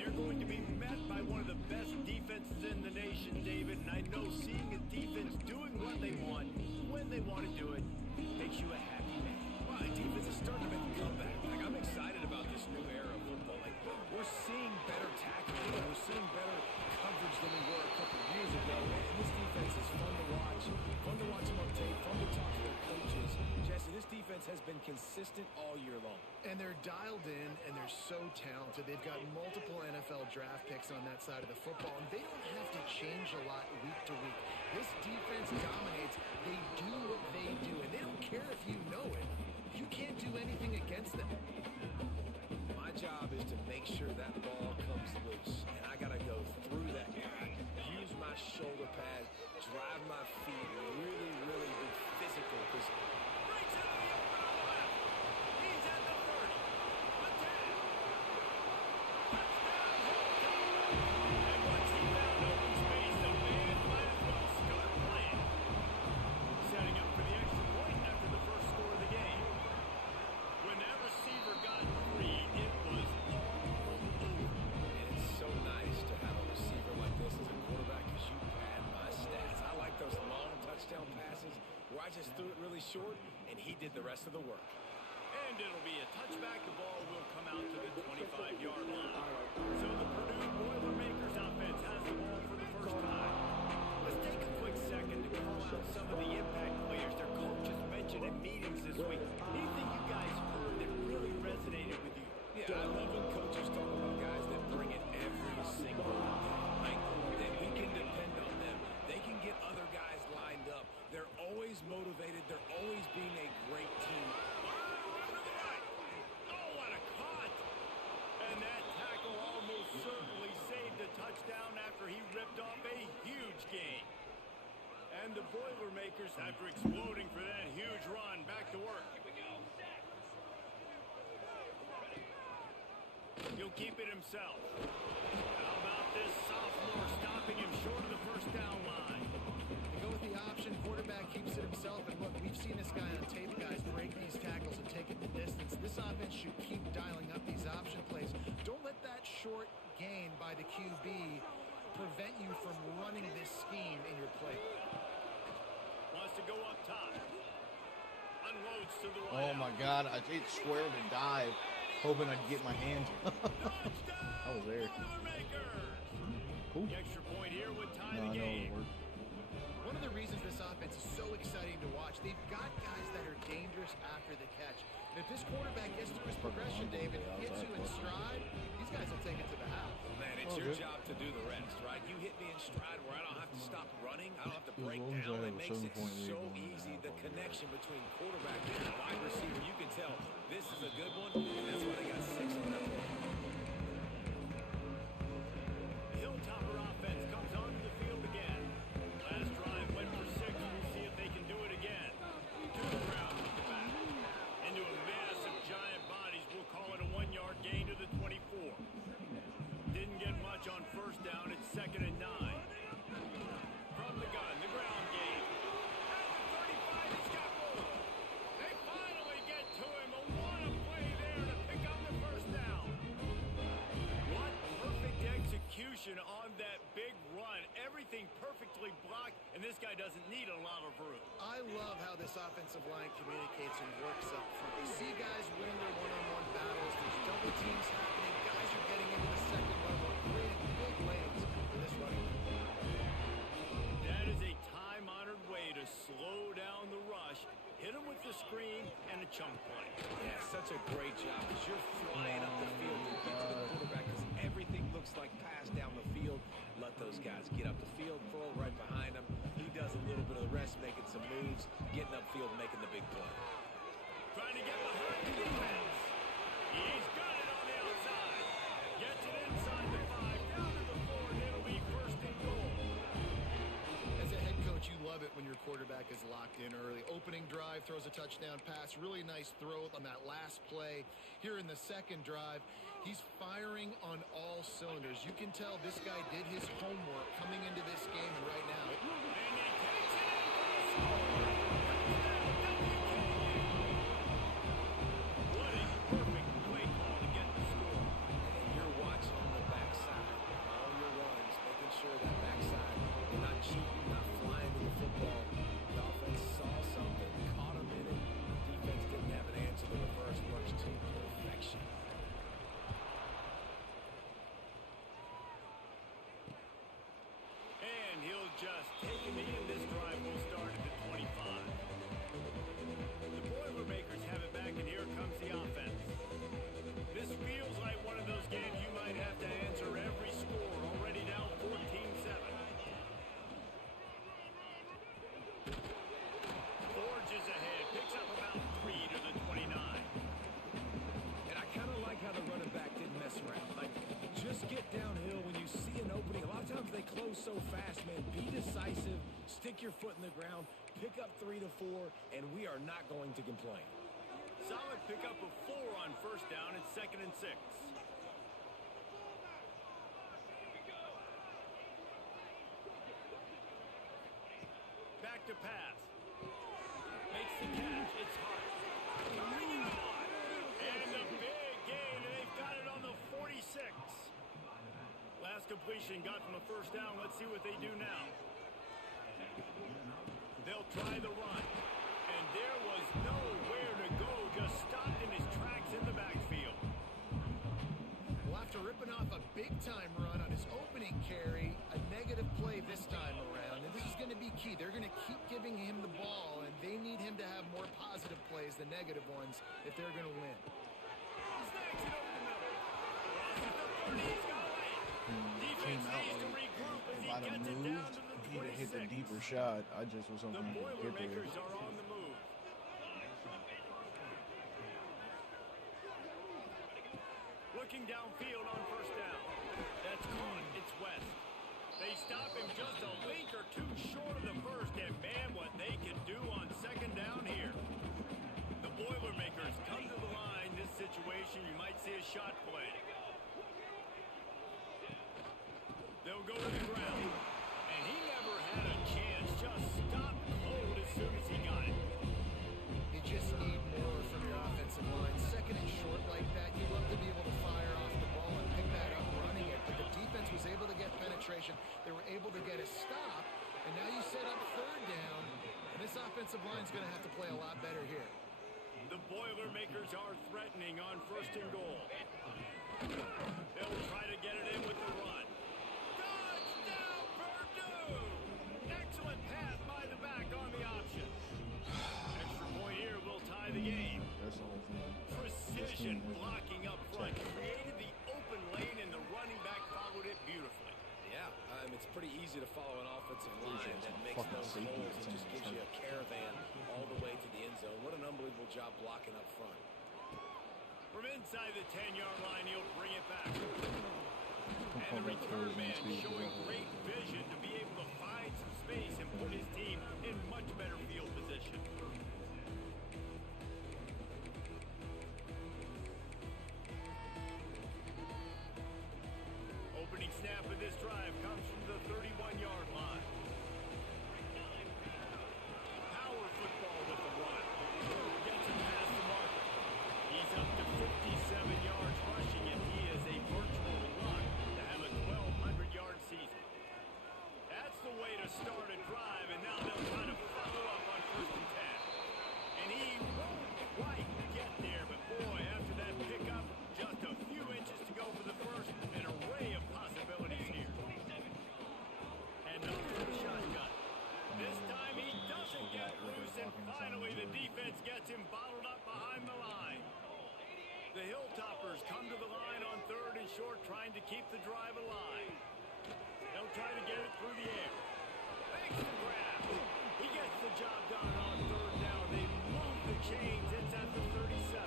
They're going to be met by one of the best defenses in the nation, David, and I know seeing a defense doing what they want, when they want to do it, makes you a happy man. Well, the defense is starting to make a comeback. Like, I'm excited about this new era of football. Like, we're seeing better tackling, and we're seeing better coverage than we were a couple of years ago, and this defense is fun to watch them on tape, fun to talk to their coaches. Jesse, this defense has been consistent all year long. And they're dialed in, and they're so talented. They've got multiple NFL draft picks on that side of the football, and they don't have to change a lot week to week. This defense dominates. They do what they do, and they don't care if you know it. You can't do anything against them. My job is to make sure that ball comes loose, and I got to go through that guy, use my shoulder pad, drive my feet, really, really be physical, because Breaks into the open on the left. He's at the 30. The 10. Touchdown, Holcomb. And once he found open space, the man might as well start playing. Setting up for the extra point after the first score of the game. When that receiver got free, it was all over. And it's so nice to have a receiver like this as a quarterback, because you pad my stats. I like those long touchdown passes where I just threw it really short, and he did the rest of the work. And it'll be a touchback. The ball will come out to the 25-yard line. So the Purdue Boilermakers offense has the ball for the first time. Let's take a quick second to call out some of the impact players their coaches mentioned in meetings this week. Anything you guys heard that really resonated with you? Yeah, I love when coaches talk about guys that bring it every single day. Like, that we can depend on them. They can get other guys lined up. They're always motivated. They're always being a great team. Oh, what a caught! And that tackle almost certainly saved a touchdown after he ripped off a huge gain. And the Boilermakers, after exploding for that huge run, back to work. He'll keep it himself. How about this sophomore stopping him short of the first down line? They go with the option. Quarterback keeps it himself. And look, we've seen this guy on tape, guys, break these tackles and take it the distance. This offense should keep dialing up these option plays. Don't let that short gain by the QB prevent you from running this scheme in your play. Wants to go up top. Unloads to the Oh my God! I did swear to dive, hoping I'd get my hands. I was there. Cool. The extra point here would tie No, the I know game. it'll work. One of the reasons this offense is so exciting to watch, they've got guys that are dangerous after the catch. And if this quarterback gets through his progression, David, hits you in stride, these guys will take it to the house. Man, it's your job to do the rest, right? You hit me in stride where I don't have to stop running. I don't have to break long as I down. have It a makes it 7-point lead so going into easy. half, The I'll be connection between quarterback and wide receiver, you can tell this is a good one, and that's why they got 6 on that one. Hilltopper offense comes onto the field again. Last drive went for 6. We'll see if they can do it again. To the ground with the back. Into a mass of giant bodies. We'll call it a 1-yard gain to the 24. Didn't get much on first down. It's 2nd and 9. From the gun, the ground game. At the 35, he's got more. They finally get to him. What a play there to pick up the first down. What perfect execution on that big run. Everything perfectly blocked, and this guy doesn't need a lot of room. I love how this offensive line communicates and works up front. You see guys winning their one-on-one battles. There's double teams happening. Guys are getting into the second level, creating big lanes for this running back. That is a time-honored way to slow down the rush, hit him with the screen, and a chunk play. Yeah, such a great job because you're flying up the field to get to the quarterback because everything looks like pass down the field. Let those guys get up the field, throw it right behind him. He does a little bit of the rest, making some moves, getting upfield, making the big play. Trying to get behind the defense. He's got it on the outside. Gets it inside the 5, down to the 4, and it'll be 1st and goal. As a head coach, you love it when your quarterback is locked in early. Opening drive, throws a touchdown pass. Really nice throw on that last play. Here in the second drive, he's firing on all cylinders. You can tell this guy did his homework coming into this game, and right now. And he takes it in for the score. What a perfect play call to get the score. And you're watching on the backside. just taking me, and this drive will start at the 25. The Boilermakers have it back, and here comes the offense. This feels like one of those games you might have to answer every score, already down 14-7. Forges ahead, picks up about 3 to the 29. And I kind of like how the running back didn't mess around. Like, just get downhill when you see an opening. A lot of times they close so fast, man. Be decisive, stick your foot in the ground, pick up 3 to 4, and we are not going to complain. Solid pickup of 4 on first down. It's 2nd and 6. Back to pass. Makes the catch. It's Hart. Bring it on. And a big gain, and they've got it on the 46. Last completion got them a first down. Let's see what they do now. They'll try the run. And there was nowhere to go. Just stopped in his tracks in the backfield. Well, after ripping off a big-time run on his opening carry, a negative play this time around. And this is going to be key. They're going to keep giving him the ball, and they need him to have more positive plays than negative ones if they're going to win. Snags it over the middle. Crosses the 30. He's got away. Defense needs to regroup as he If I'd have gets it moved, down to the if he'd have hit the 26. deeper shot, I just was The hoping he could get there. Boilermakers are on the move. Looking downfield on first down. That's caught. It's West. They stop him just a link or two short of the first, and man, what they can do on second down here. The Boilermakers come to the line. This situation, you might see a shot play. They'll go to the ground. And he never had a chance. Just stopped cold as soon as he got it. You just need more from your offensive line. Second and short like that, you'd love to be able to fire off the ball and pick that up running it. But the defense was able to get penetration. They were able to get a stop. And now you set up third down. And this offensive line's going to have to play a lot better here. The Boilermakers are threatening on first and goal. They'll try to get it in with the run. Touchdown, Purdue! Excellent pass by the back on the option. Extra point here will tie the game. That's the whole thing. Precision blocking up front. Created the open lane, and the running back followed it beautifully. Yeah, it's pretty easy to follow an offensive line that makes those holes and just gives you a caravan all the way to the end zone. What an unbelievable job blocking up front. From inside the 10-yard line, he'll bring it back. And the return man showing great vision to be able to find some space and put his team in much better field position. Opening snap of this drive comes from the 31-yard line. Power football with the run. Gets it past the marker. He's up to 57 yards rushing, and he is a virtual run to have a 1,200-yard season. That's the way to start a drive, and now they'll try to follow up on 1st and 10. And he won't quite get there, but boy, after that pickup, just a few inches to go for the first, an array of possibilities here. And now for the shotgun. This time he doesn't get loose, and finally the defense gets him bottled up behind the line. The Hilltoppers come to the line on 3rd and short, trying to keep the drive alive. They'll try to get it through the air. Makes the grab. He gets the job done on 3rd down. They move the chains. It's at the 37.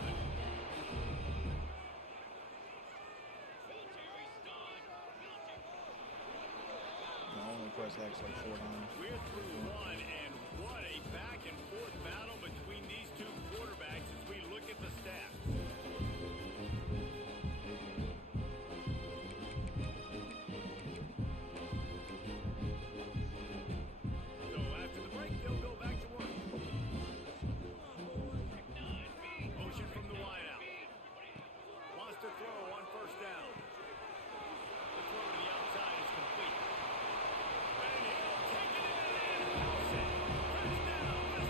I only pressed X like 4 times. We're through one, and what a back-and-forth battle between these two quarterbacks as we look at the stats. So after the break, they'll go back to work. Motion from the wideout. Wants to throw on 1st down. The throw to the outside is complete. And he'll take it in and house it. Touchdown,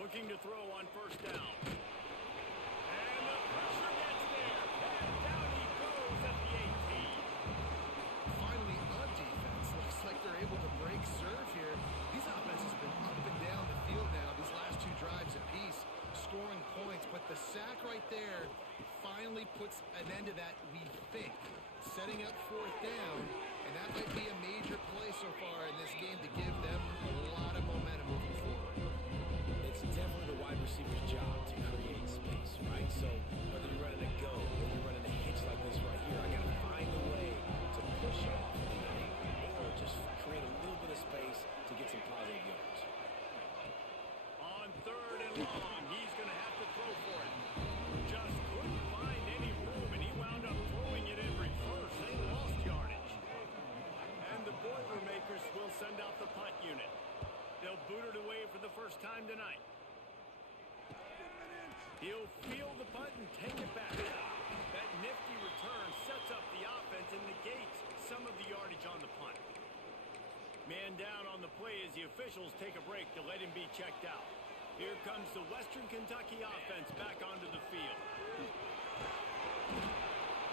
Looking to throw on first down. And the pressure gets there. And down he goes at the 18. Finally, on defense, looks like they're able to break serve here. These offenses have been up and down the field now, these last two drives apiece, scoring points. But the sack right there finally puts an end to that, we think. Setting up fourth down, and that might be a major play so far in this game to give them a lot of momentum moving forward. It's definitely the wide receiver's job to create space, right? So whether you're running a go or you're running a hitch like this right here, I got to find a way to push off or just create a little bit of space to get some positive yards. On third and long, he's going to have to throw for it. Just couldn't find any room, and he wound up throwing it in reverse. They lost yardage. And the Boilermakers will send out the punt unit. They'll boot it away for the first time tonight. He'll field the punt and take it back. That nifty return sets up the offense and negates some of the yardage on the punt. Man down on the play as the officials take a break to let him be checked out. Here comes the Western Kentucky offense back onto the field.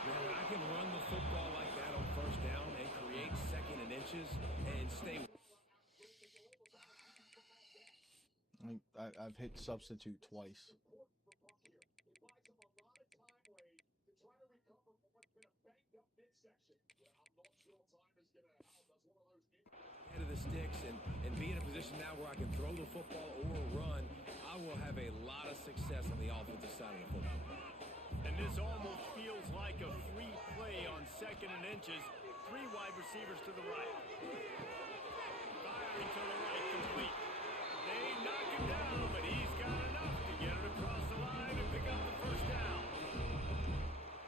Man, when I can run the football like that on first down and create second and inches and stay. I've hit substitute twice. Head of the sticks and be in a position now where I can throw the football or run, I will have a lot of success on the offensive side of the football. And this almost feels like a free play on second and inches. Three wide receivers to the right. Firing to the right, complete. They knock him down, but he's got enough to get it across the line and pick up the first down.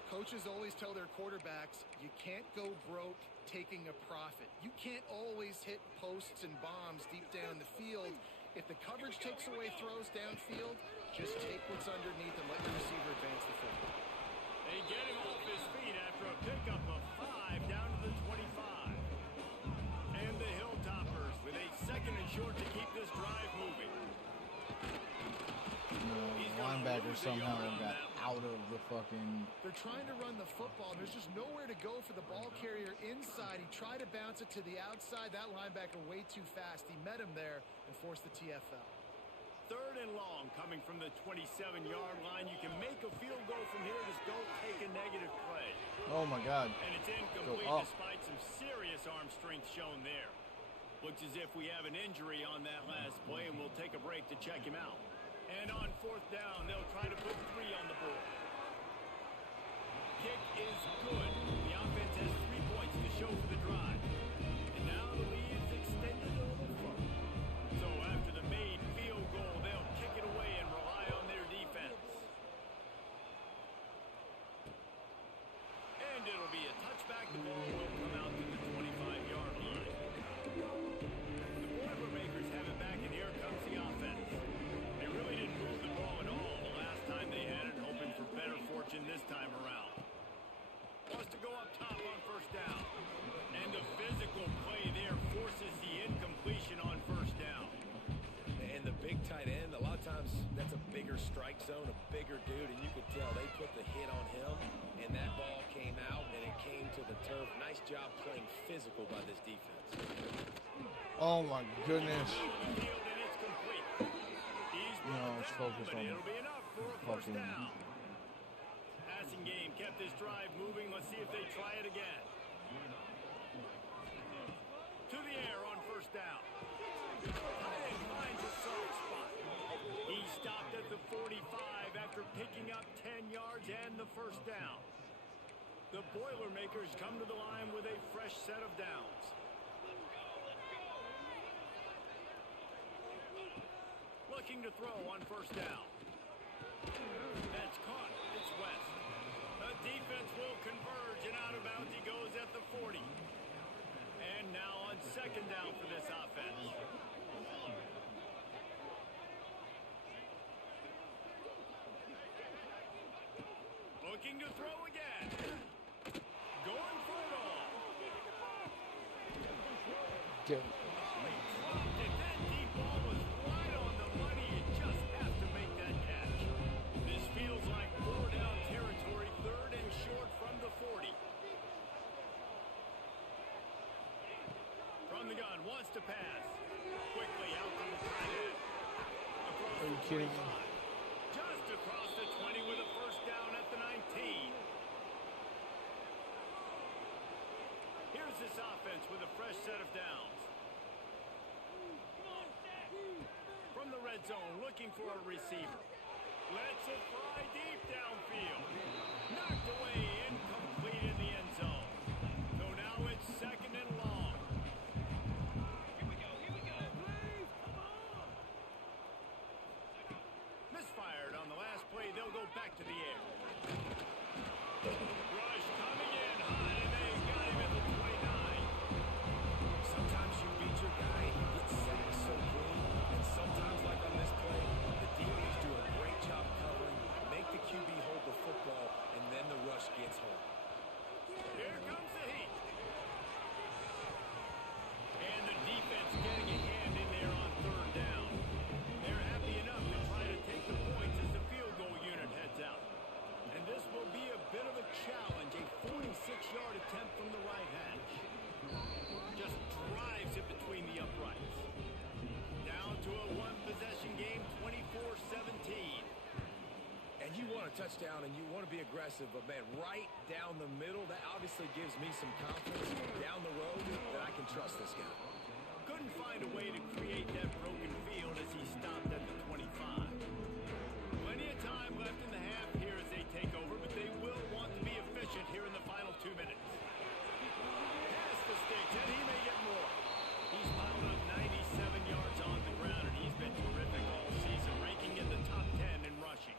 Coaches always tell their quarterbacks, you can't go broke taking a profit. You can't always hit posts and bombs deep down the field. If the coverage takes away throws downfield, just take what's underneath and let your receiver advance the football. They get him off his feet after a pickup of 5 down to the 25. And the Hilltoppers with a second and short to keep this drive moving. The linebacker somehow got out of the fucking... They're trying to run the football. There's just nowhere to go for the ball carrier inside. He tried to bounce it to the outside. That linebacker way too fast. He met him there and forced the TFL. Third and long coming from the 27-yard line. You can make a field goal from here. Just don't take a negative play. Oh, my God. And it's incomplete despite some serious arm strength shown there. Looks as if we have an injury on that last play, and we'll take a break to check him out. And on fourth down, they'll try to put 3 on the board. Kick is good. The offense has 3 points to show for the drive. And now the lead is extended a little further. So after the made field goal, they'll kick it away and rely on their defense. And it'll be a touchback. The ball will come out to the 25-yard line. The Boilermakers have it back, and here comes the offense. They really didn't move the ball at all the last time they had it, hoping for better fortune this time around. Wants to go up top on first down. And the physical play there forces the incompletion on first down. And the big tight end, a lot of times that's a bigger strike zone, a bigger dude, and you could tell they put the hit on him, and that ball came out, and it came to the turf. Nice job playing physical by this defense. Oh, my goodness. No, let's focus on it'll be enough for a first down. Passing game kept this drive moving. Let's see if they try it again. To the air on first down. And finds a soft spot. He stopped at the 45 after picking up 10 yards and the first down. The Boilermakers come to the line with a fresh set of downs. Looking to throw on first down. That's caught. It's West. The defense will converge, and out of bounds he goes at the 40. And now on second down for this offense. Looking to throw again. Going for it all. Dude. That deep ball was right on the money. It just wants to pass. Quickly out to the tight end. Across Are you the kidding me? 25. Just across the 20 with a first down at the 19. Here's this offense with a fresh set of downs. From the red zone, looking for a receiver. Lets it fly deep downfield. Knocked away, incomplete in the end zone. So now it's second and long. Here we go. Misfired on the last play. They'll go back to the air. Rush coming in high, and they got him at the 29. Sometimes you beat your guy and you get sacked so clean, and sometimes, like on this play, the DBs do a great job covering, make the QB hold the football, and then the rush gets home. Here comes the heat. And the defense getting a hand in there on third down. They're happy enough to try to take the points as the field goal unit heads out. And this will be a bit of a challenge, a 46-yard attempt from the right hash. Just drives it between the uprights. Down to a one-possession game, 24-17. And you want a touchdown and you want to be aggressive, but man, right down the middle, that obviously gives me some confidence down the road that I can trust this guy. Couldn't find a way to create that broken field as he stopped at the 25. Plenty of time left in the half here as they take over, but they will want to be efficient here in the final 2 minutes. Pass the sticks, and he may get more. He's piled up 97 yards on the ground, and he's been terrific all season, ranking in the top 10 in rushing.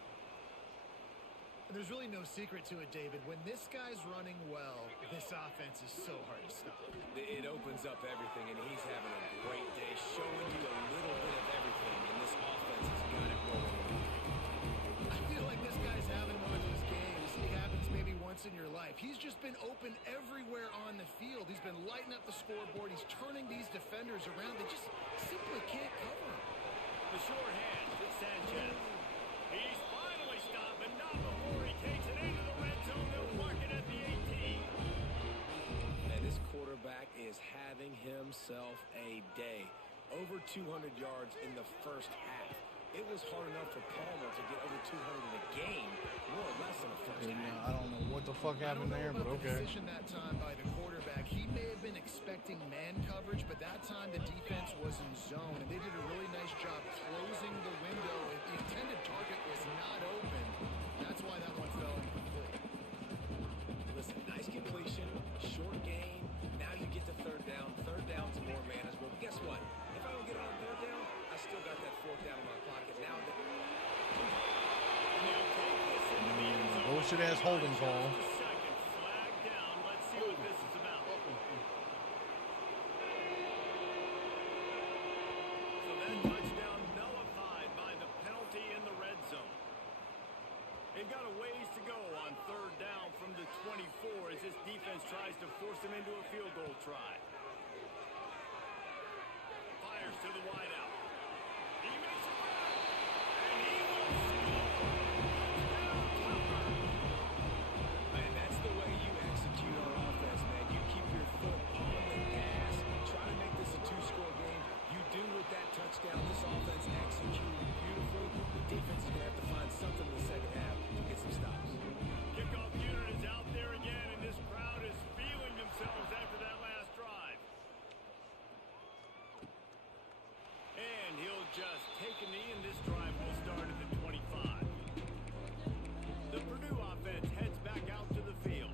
And there's really no secret to it, David. When this guy's running well, this offense is so hard to stop. It opens up everything, and he's having a great day, showing you a little bit of everything, and this offense has got it rolling. I feel like this guy's having one of those games. It happens maybe once in your life. He's just been open everywhere on the field. He's been lighting up the scoreboard. He's turning these defenders around. They just simply can't cover him. The short hand to Sanchez. He's finally stopped, but not before he takes it into the red zone. They'll mark it at the 18. And this quarterback is having himself a day. Over 200 yards in the first half. It was hard enough for Palmer to get over 200 in a game, more or less in the first half. I don't know what the fuck happened there, but okay. The decision that time by the quarterback, he may have been expecting man coverage, but that time the defense was in zone, and they did a really nice job closing the window. The intended target was not open. That's why that one fell incomplete. Listen, nice completion, short gain. Now you get to third down. Third down's more manageable. Guess what? If I don't get it on third down, I still got that fourth down in my pocket. Now that Bullshit ass holding call. Second flag down. Let's see what this is about. So that touchdown nullified by the penalty in the red zone. They've got a ways to go on third down from the 24 as this defense tries to force them into a field goal try. Fires to the wideout. He makes it back, and he will score. Touchdown, Topper. Man, that's the way you execute on offense, man. You keep your foot on the gas, try to make this a two-score game. You do with that touchdown. This offense executed beautifully. The defense is going to have to find something in the second half to get some stops. Kickoff unit is out there again, and this crowd is feeling themselves after that last drive. And he'll just take a knee, and this drive will start at the 25. The Purdue offense heads back out to the field.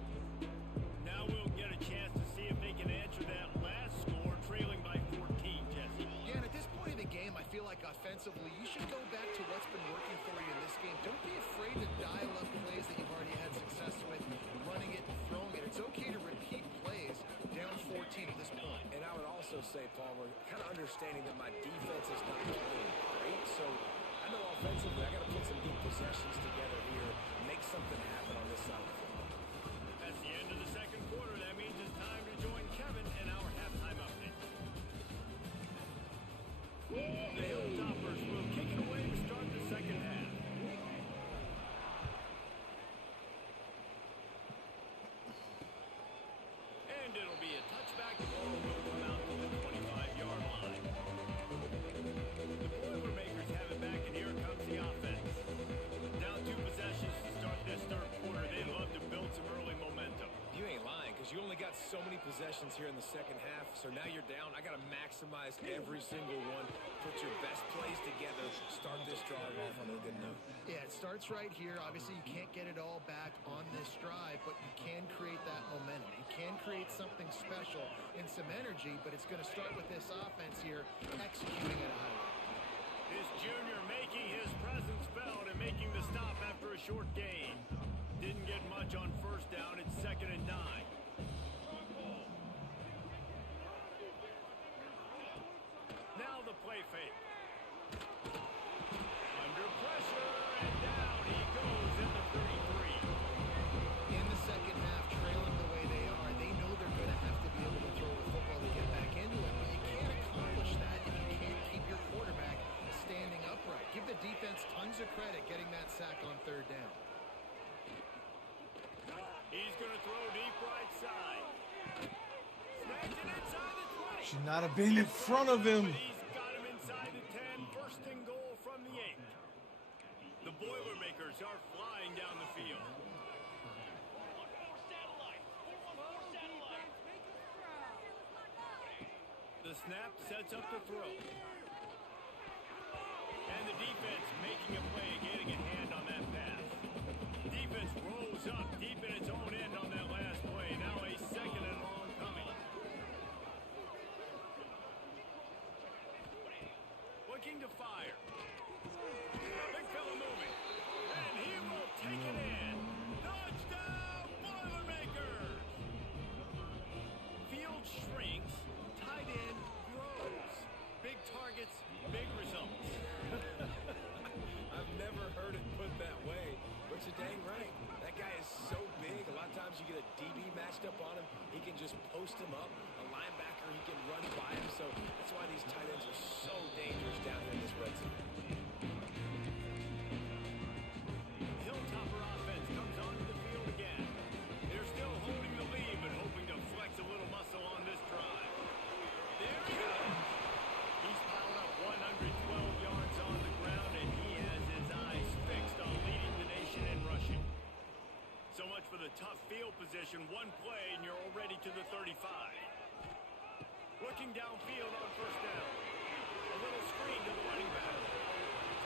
Now we'll get a chance to see if they can answer that last score, trailing by 14, Jesse. Yeah, and at this point in the game, I feel like offensively, you should go back to what's been working for you in this game. Don't be afraid to dial up plays that you've already had success with, running it and throwing it. It's okay to repeat plays down 14 at this point. And I would also say, Palmer, kind of understanding that my defense is not playing great, so I know offensively I got to put some good possessions together here, make something happen on this side of the football. That's the end of the second quarter. That means it's time to join Kevin in our halftime update. The Hilltoppers will kick it away to start the second half. And it'll be a touchback. The ball will come out to the 25-yard possessions here in the second half, so now you're down. I got to maximize every single one. Put your best plays together. Start this drive off on a good note. Yeah, it starts right here. Obviously, you can't get it all back on this drive, but you can create that momentum. You can create something special and some energy, but it's going to start with this offense here executing at a high level. This junior making his presence felt and making the stop after a short gain. Didn't get much on first down. It's 2nd and 9. Now the play fake. Under pressure, and down he goes at the 33. In the second half, trailing the way they are, they know they're going to have to be able to throw the football to get back into it, but you can't accomplish that if you can't keep your quarterback standing upright. Give the defense tons of credit getting that sack on 3rd down. He's going to throw deep right side. Snatch it inside the 20. Should not have been in front of him. But he's got him inside the 10. 1st and goal from the 8. The Boilermakers are flying down the field. The snap sets up the throw. And the defense making a play, getting a hand on that pass. Defense rolls up deep in its own end on that last play. Now a 2nd and long coming. Looking to fire. Big fella moving. And he will take it in. Touchdown, Boilermakers! Field shrinks. Tight end grows. Big targets, big results. I've never heard it put that way, but you're dang right. That guy is so big. A lot of times you get a DB matched up on him. He can just post him up. A linebacker, he can run by him. So that's why these tight ends are so dangerous down here in this red zone. Hilltopper offense comes onto the field again. They're still holding the lead, but hoping to flex a little muscle on this drive. There he goes. He's piled up 112 yards on the ground, and he has his eyes fixed on leading the nation in rushing. So much for the tough field position. One play, and you're already to the 35. Looking downfield on 1st down. A little screen to the running back.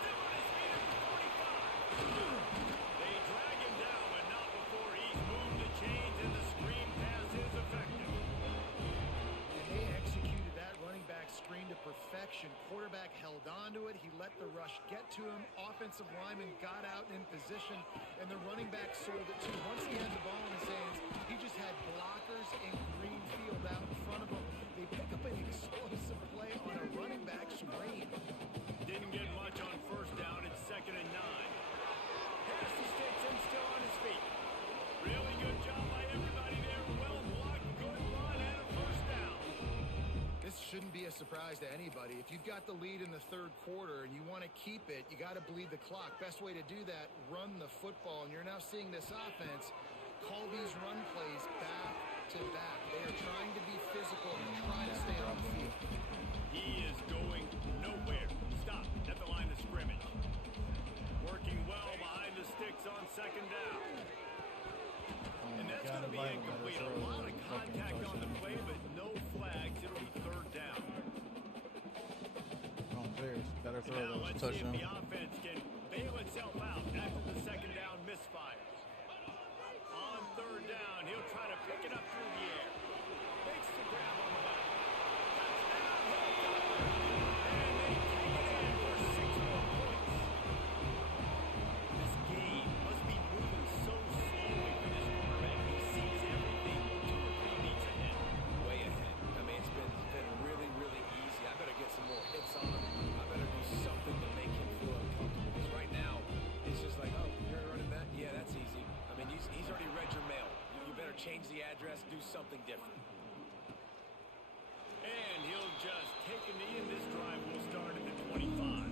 Still on his feet at the 45. They drag him down, but not before he's moved the chains, and the screen pass is effective. And they executed that running back screen to perfection. Quarterback held on to it. He let the rush get to him. Offensive lineman got out in position, and the running back sold it too. Once he had the ball in his hands, he just had blockers and green field out in front of him. They pick up an explosive play on a running back screen. Didn't get much on 1st down. It's 2nd and 9. Pass to Stetson, still on his feet. Really good job by everybody there. Well blocked, good run, and a 1st down. This shouldn't be a surprise to anybody. If you've got the lead in the 3rd quarter and you want to keep it, you got to bleed the clock. Best way to do that, run the football. And you're now seeing this offense call these run plays back to back. They are trying to be physical and trying to stay on the field. He is going nowhere. Stop at the line of scrimmage. Working well behind the sticks on 2nd down. And that's going to be incomplete. A lot of contact on the play, but no flags. It'll be 3rd down. Oh, there's better throw. Now That was a let's see if touchdown. the offense can bail itself out after the 2nd down misfire. On 3rd down, he'll try to pick it up through the air. Makes the grab on the back. Touchdown, Hilltopper! And they take it in for 6 more points. This game must be moving so slowly for this quarterback. He sees everything 2 or 3 beats ahead. Way ahead. I mean, it's been really, really easy. I better get some more hits on him. I better do something to make him feel uncomfortable. Because right now, it's just like, oh, you're running that? Yeah, that's easy. I mean, he's already read your mail. You better change the address, do something different. And he'll just take a knee, and this drive will start at the 25.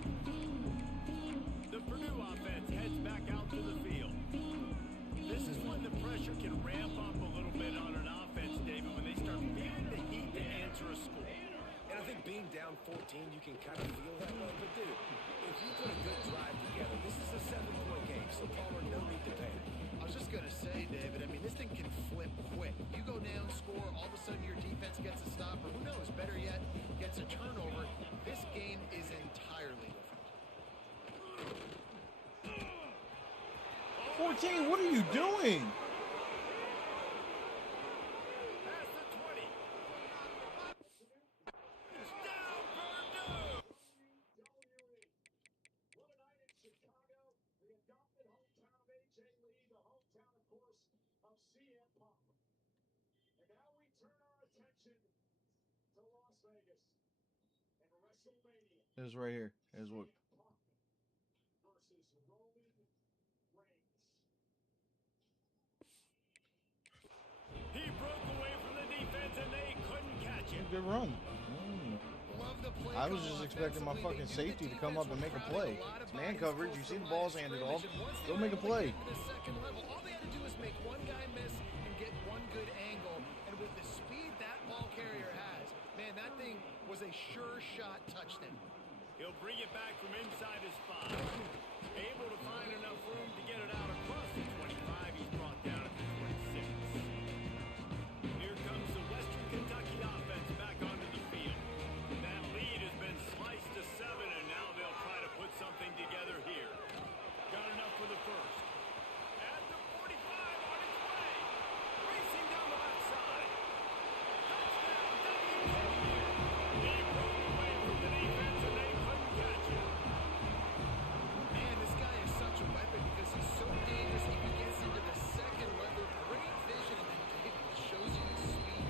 The Purdue offense heads back out to the field. This is when the pressure can ramp up a little bit on an offense, David, when they start feeling the heat to answer a score. And I think being down 14, you can kind of feel that way. But, dude, if you put a good drive together, this is a 7-point game, so Palmer, no need to panic. I was just going to say, say, David. I mean, this thing can flip quick. You go down, score, all of a sudden your defense gets a stop, or who knows, better yet, gets a turnover. This game is entirely different. 14, what are you doing? Past the 20. It's down, Purdue. It's right here. Is what. He broke away from the defense and they couldn't catch him. Good run. Love the play I was call just expecting my offensively. fucking They knew safety the to come up and defense make a was play. crowding a lot of It's man bodies coverage. close You to see the the line ball's of handed scrimmage, off. and once they Go were make a able to play. get to the second level, all they had to do was make one guy miss and get one good angle. And with the speed that ball carrier has, man, that thing was a sure shot touchdown. He'll bring it back from inside his 5. Able to find enough room to get it out across the 25. He's brought down at the 26. Here comes the Western Kentucky offense back onto the field. That lead has been sliced to 7, and now they'll try to put something together here. Got enough for the first. At the 45, on its way. Racing down the left side. Touchdown, WKU. He broke away from the defense, and they couldn't catch him. Man, this guy is such a weapon because he's so dangerous. If he gets into the second level, great vision, and then shows you his speed.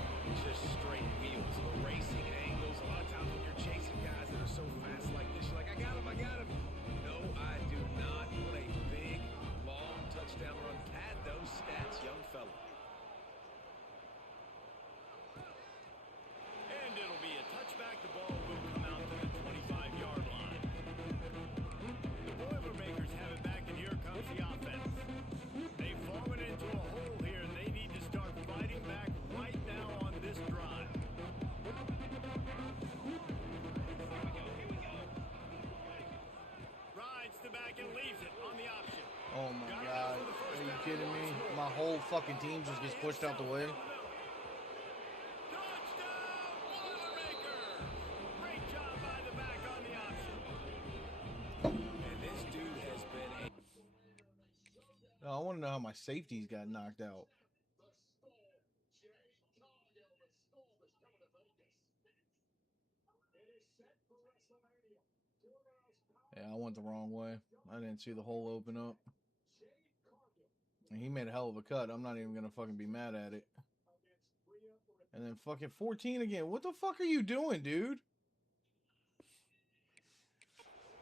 Just straight wheels, racing angles. A lot of times when you're chasing guys that are so fast like this, you're like, I got him, I got him. No, I do not. What a big, long touchdown run. Pad those stats, young fella. And it'll be a touchback. The ball will come out to the 25-yard line. The Boilermakers have it back, and here comes the offense. They've fallen into a hole here, and they need to start fighting back right now on this drive. Rides the back and leaves it on the option. Oh my god. Are you kidding me? My whole fucking team just gets pushed out the way. Touchdown, Boilermakers! Great job by the back on the option. And this dude has been a No, I want to know how my safeties got knocked out. Yeah, I went the wrong way. I didn't see the hole open up. And he made a hell of a cut. I'm not even going to fucking be mad at it. And then fucking 14 again. What the fuck are you doing, dude?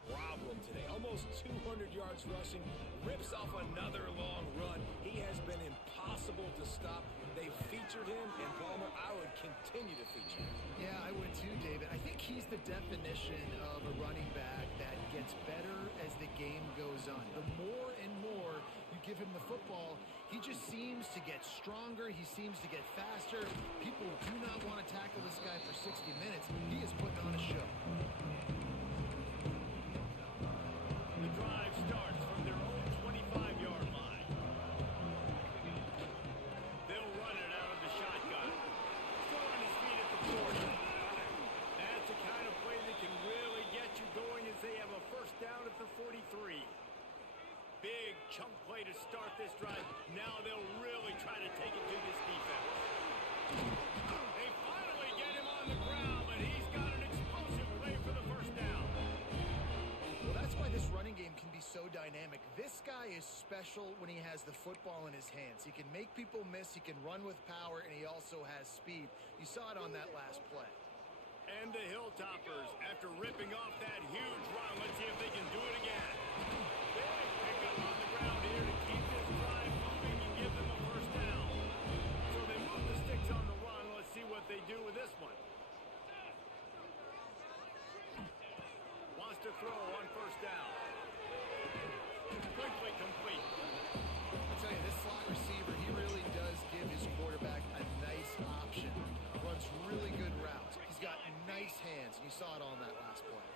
problem today. Almost 200 yards rushing, rips off another long run. He has been impossible to stop. They've featured him, and Palmer, I would continue to feature him. Yeah, I would too, David. I think he's the definition of a running back that gets better as the game goes on. The more and more you give him the football, he just seems to get stronger. He seems to get faster. People do not want to tackle this guy for 60 minutes. He is putting on a show. The drive starts from their own 25-yard line. They'll run it out of the shotgun. Still on his feet at the 40. That's the kind of play that can really get you going as they have a first down at the 43. Big chunk play to start this drive. Now they'll really try to take it to this defense. They finally get him on the ground, but he's got an explosive play for the first down. Well, that's why this running game can be so dynamic. This guy is special when he has the football in his hands. He can make people miss, he can run with power, and he also has speed. You saw it on that last play. And the Hilltoppers, after ripping off that huge run, let's see if they can do it again. Big pickup on the ground here to keep this drive moving and give them a first down. So they move the sticks on the run. Let's see what they do with this one. Wants to throw on first down. Quickly complete. I tell you, this slot receiver, he really does give his quarterback a nice option. Runs really good routes. He's got nice hands, and you saw it on that last play.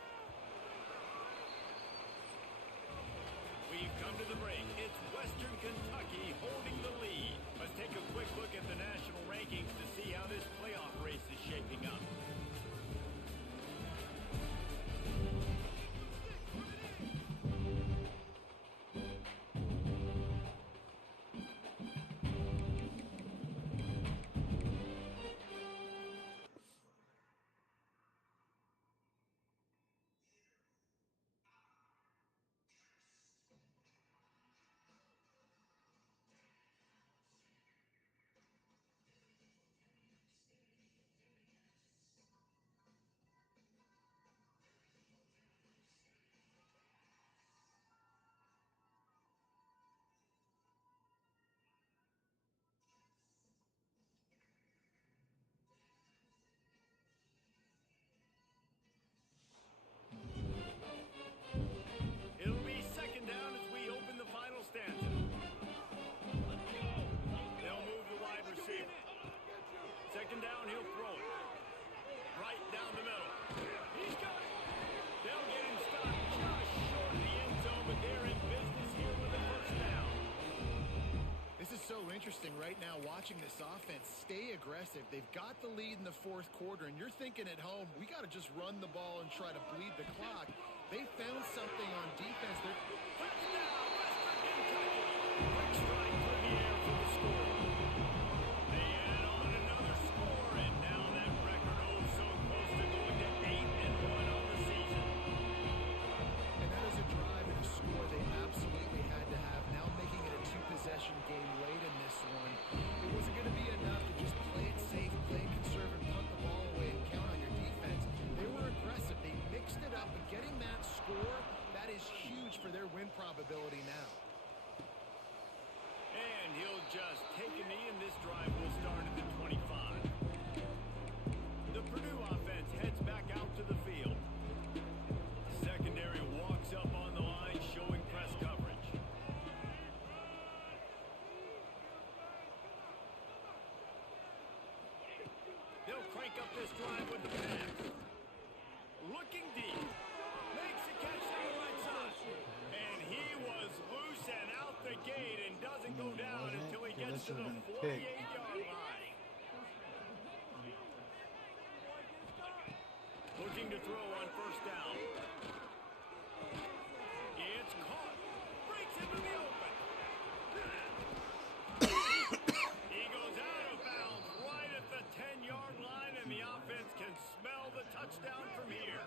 We've come to the break. It's Western Kentucky holding the lead. Let's take a quick look at the national rankings to see how this playoff race is shaping up. It'll be second down as we open the final stanza. They'll move the wide receiver. Second down, he'll throw it. Right down the middle. He's got it. They'll get him stopped just short of the end zone, but they're in business here with a first down. This is so interesting right now watching this offense stay aggressive. They've got the lead in the fourth quarter, and you're thinking at home, we got to just run the ball and try to bleed the clock. They found something on defense. Touchdown, Western Kentucky. Quick strike through the air for the score. They add on another score, and now that record so close to going to 8-1 on the season. And that is a drive and a score they absolutely had to have. Now making it a two-possession game late in this one. It wasn't going to be enough to just play it safe, play it conservative, punt the ball away, and count on your defense. They were aggressive. They mixed it up, and getting that score, that is huge for their win probability now. And he'll just take a knee, and this drive will start at the 25. The Purdue offense heads back out to the field. Secondary walks up on the line, showing press coverage. They'll crank up this drive with the pass. Looking deep. Makes a catch on the right side. And he was loose and out the gate and doesn't go down until he gets to the 48-yard line. Looking to throw on first down. It's caught. Breaks into the open. He goes out of bounds right at the 10-yard line, and the offense can smell the touchdown from here.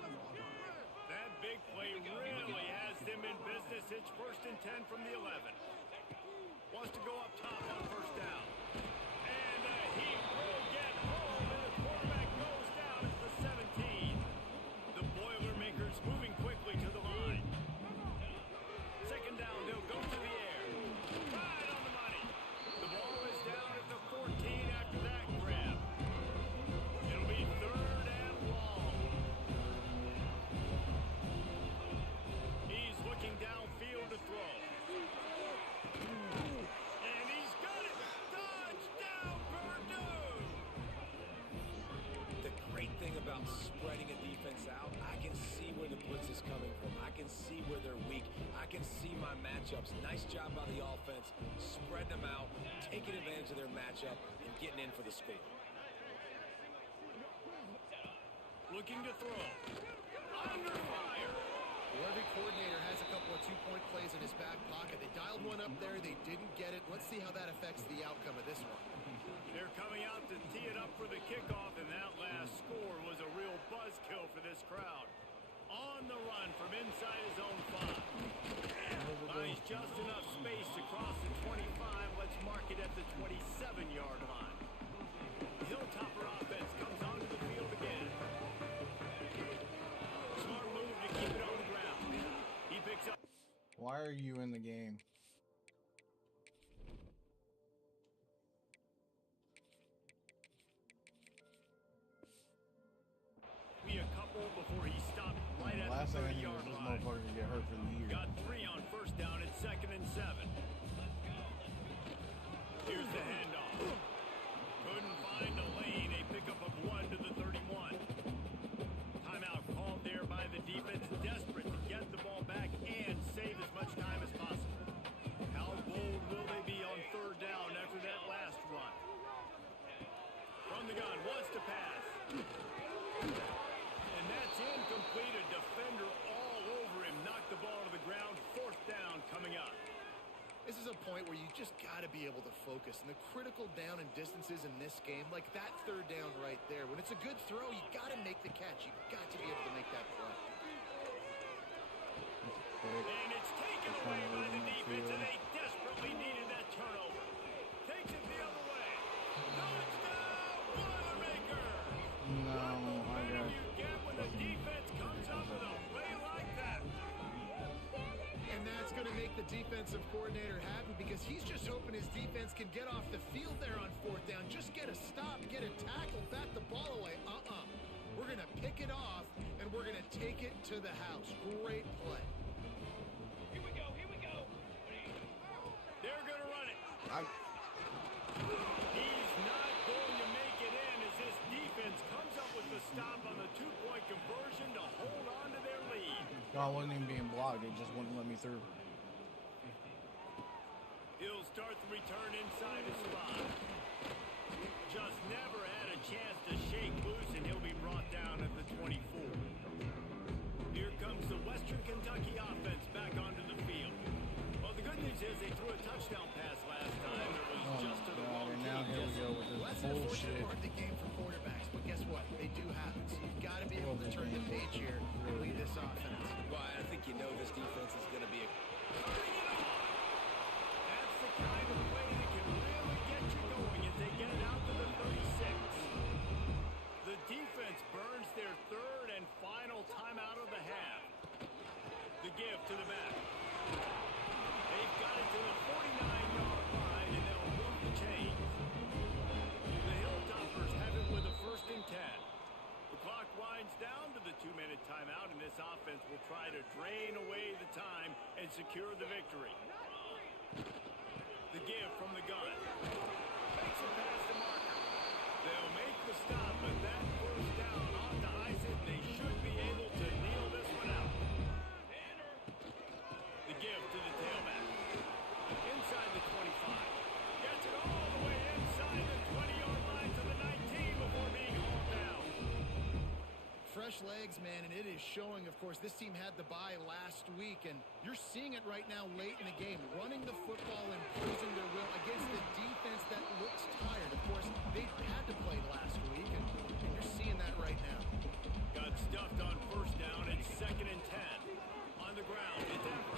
That big play really has them in business. It's 1st and 10 from the 11. Wants to go up top on first down. And he will get home, and the quarterback goes down at the 17. The Boilermakers moving quickly to the line. Second down, they'll go to the air. Right on the money. The ball is down at the 14 after that grab. It'll be 3rd and long. He's looking downfield to throw. And he's got it. Touchdown, Purdue. The great thing about spreading a defense out, I can see where the blitz is coming from. I can see where they're weak. I can see my matchups. Nice job by the offense, spreading them out, taking advantage of their matchup, and getting in for the score. Looking to throw. Under fire. Well, every coordinator has a couple of two-point plays in his back pocket. They dialed one up there. They didn't get it. Let's see how that affects the outcome of this one. They're coming out to tee it up for the kickoff, and that last score was a real buzzkill for this crowd. On the run from inside his own 5. Finds just enough space to cross the 25. Let's mark it at the 27-yard line. Hilltopper offense comes onto the field again. Smart move to keep it on the ground. He picks up. Why are you in the game? Be a couple before he stopped right at Last the thing I need 30-yard is this line. motherfucker to get hurt for the year. Got 3 on first down at 2nd and 7. Here's the handoff. Couldn't find a lane. A pickup of 1 to the 31. Timeout called there by the defense. Desperate to get the ball back and save as much time as possible. point where you just got to be able to focus. And the critical down and distances in this game, like that third down right there, when it's a good throw, you got to make the catch. You've got to be able to make that play. And it's taken away by the defense, and they desperately needed that turnover. Takes it the other way. Touchdown, Boilermakers! No, I What got do you get when the defense comes up with a play like that? And that's going to make the defensive coordinator happy because he's just hoping his defense can get off the field there on fourth down. Just get a stop, get a tackle, bat the ball away. We're going to pick it off, and we're going to take it to the house. Great play. Here we go. They're going to run it. He's not going to make it in as this defense comes up with the stop on the two-point conversion to hold on to their lead. I wasn't even being blocked. It just wouldn't let me through. He'll start the return inside his spot. Just never had a chance to shake loose, and he'll be brought down at the 24. Here comes the Western Kentucky offense back onto the field. Well, the good news is they threw a touchdown pass last time. It was just to the wrong And now team. here we go with Well, this that's an unfortunate bullshit. part of the game for quarterbacks, but guess what? They do have it. So you've got to be able to turn the page here and lead this offense. Well, I think you know this defense is going to be a... That's the kind of play that can really get you going as they get it out to the 36. The defense burns their third and final timeout of the half. The give to the back. They've got it to the 49-yard line, and they'll move the chains. The Hilltoppers have it with a 1st and 10. The clock winds down to the 2-minute timeout, and this offense will try to drain away the time and secure the victory. The give from the gun. Makes it past the marker. They'll make the stop, but that first down ought to ice it. They should be able to kneel this one out. The give to the tailback. Inside the 25. Gets it all the way inside the 20-yard line to the 19 before being hauled down. Fresh legs, man, and it is showing, of course, this team had the bye last week, and you're seeing it right now late in the game. Running the football and imposing their will against the defense that looks tired. Of course, they had to play last week, and you're seeing that right now. Got stuffed on first down. It's 2nd and 10. On the ground, it's Everett.